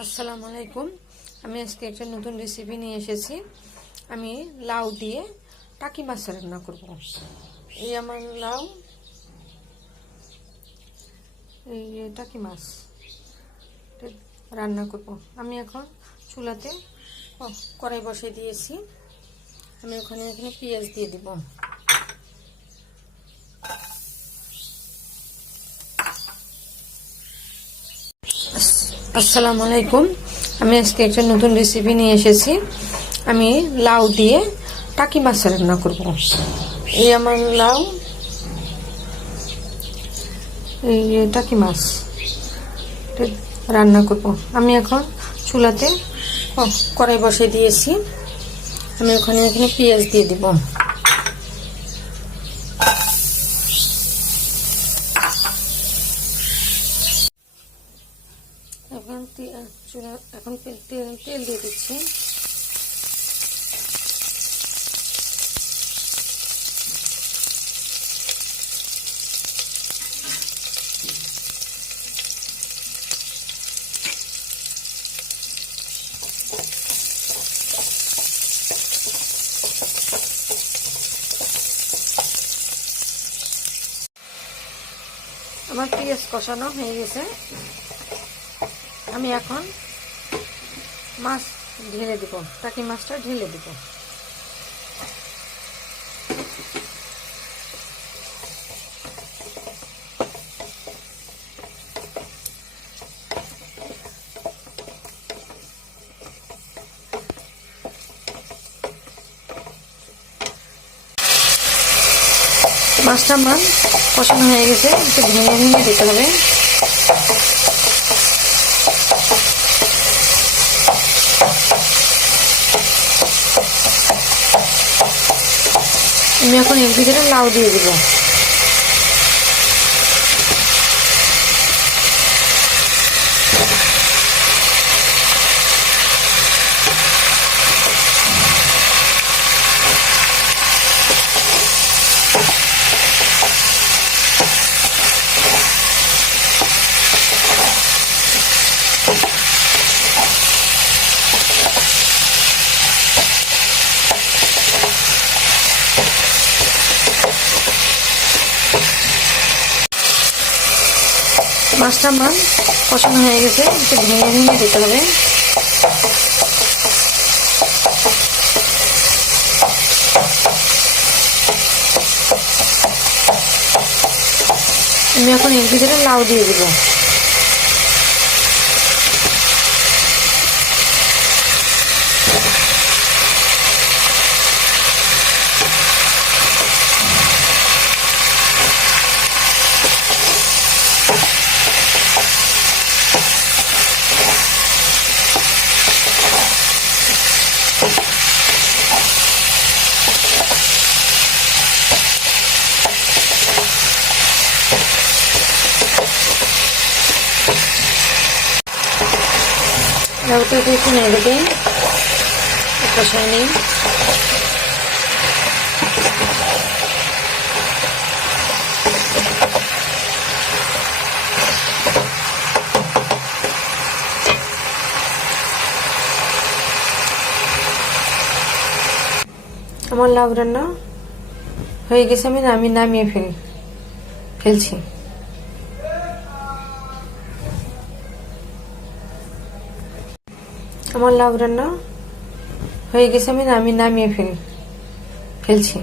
আসসালামু আলাইকুম। আমি আজকে একটা নতুন রেসিপি নিয়ে এসেছি। আমি লাউ দিয়ে টাকি মাছ রান্না করব। এই আমার লাউ, এই টাকি মাছ রান্না করব। আমি এখন চুলাতে কড়াই বসিয়ে দিয়েছি। আমি ওখানে এখানে পেঁয়াজ দিয়ে দিব। আসসালামু আলাইকুম। আমি আজকে একটা নতুন রেসিপি নিয়ে এসেছি। আমি লাউ দিয়ে টাকি মাছ রান্না করব। এই আমার লাউ, এই টাকি মাছ রান্না করব। আমি এখন চুলাতে কড়াই বসিয়ে দিয়েছি। আমি ওখানে এখানে পেঁয়াজ দিয়ে দিব। চুলা এখন তেল দিয়ে দিচ্ছি। আমার পেঁয়াজ কষানো হয়ে গেছে। আমি এখন মাছ ঢেলে দিব, টাকি মাছটা ঢেলে দিব। মাছটা আমার পছন্দ হয়ে গেছে, একটু ভেঙে ভেঙে দিতে হবে। আমি এখন এর ভিতরে লাউ দিয়ে দিব। মাছটা মান কষানো হয়ে গেছে, একটু ভেঙে ভেঙে দিতে হবে। আমি এখন এর ভিতরে লাউ দিয়ে দিব। লাউটাকে একটু আমার লাউ রান্না হয়ে গেছে আমি নামিয়ে ফেল ফেলছি। আমার লাউ রান্না হয়ে গেছে আমি আমি নামিয়ে ফেল ফেলছি।